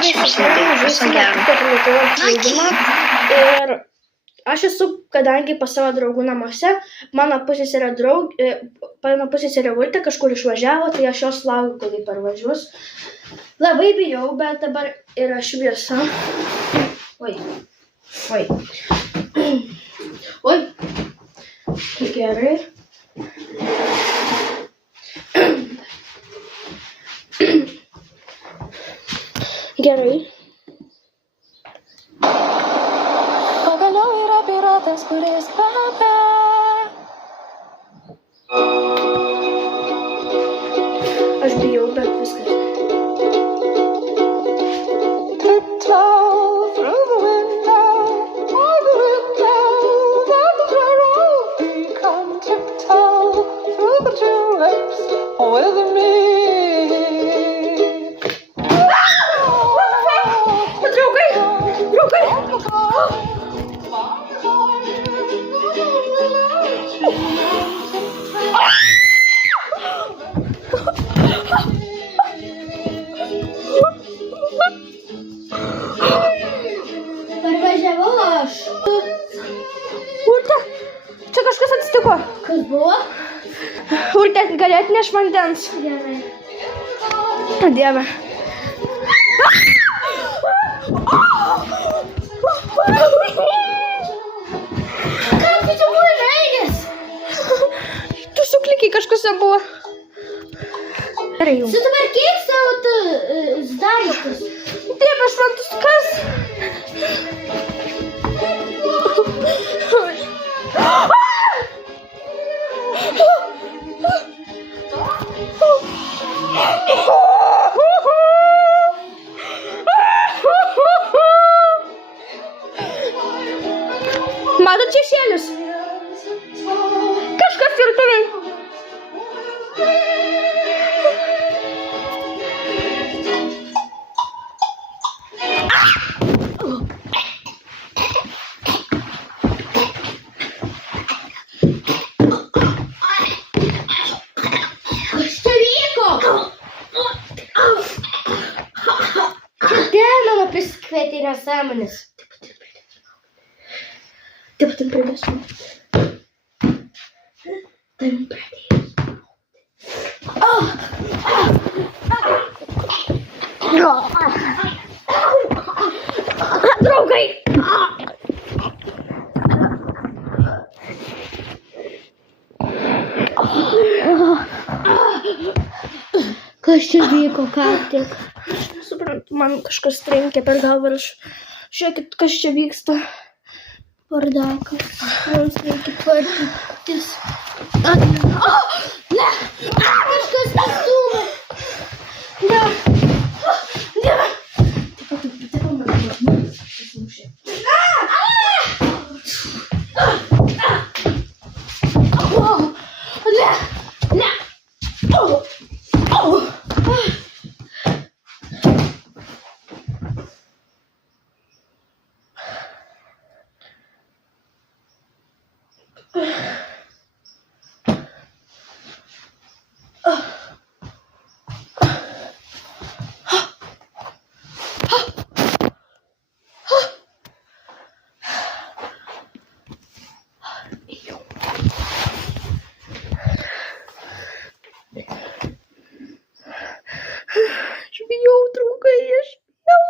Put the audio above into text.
Viso gero. Ir aš esu, kadangi pas savo draugų namuose, mano pusseserė Viltė kažkur išvažiavo, tai aš jos laukiu, kol ji parvažiuos. Labai bijau, bet dabar yra šviesa. Oi. Gerai. Gerai. Pagaliau yra piratas, kuris kvepia. Aš bijau, bet viskas. Tiptoe through the window, that is where I'll be. Come tiptoe through the tulips with me. Draugai! Parvažiavau aš. Urte, čia kažkas atsitiko. Kas buvo? Urte, gali atneš vandens. Gerai. Dieve. Kaip tu čia buvai žaidęs? Tu suklikiai, kažkas ten buvo. Gerai jau. Sutvarkyk savo daiktus. Dieve, šventus kas? Matot šešėlius? Kažkas virtuvėj. Kas čia vyko? Kodėl mano prisikvietė nesąmonės? Taip pat pradėsiu. Tai man pradėjus. Draugai! Kas čia vyko ką tik? Aš nesuprantu, man kažkas trenkė per galvą ir aš... Žiūrėkit, kas čia vyksta. Bardakas. Mums reikia tvarkytis. Ne! Kažkas nustūmė. Ne! Dieve! Taip pat man pasmušė. Ne! Aš bijau, draugai, aš bijau.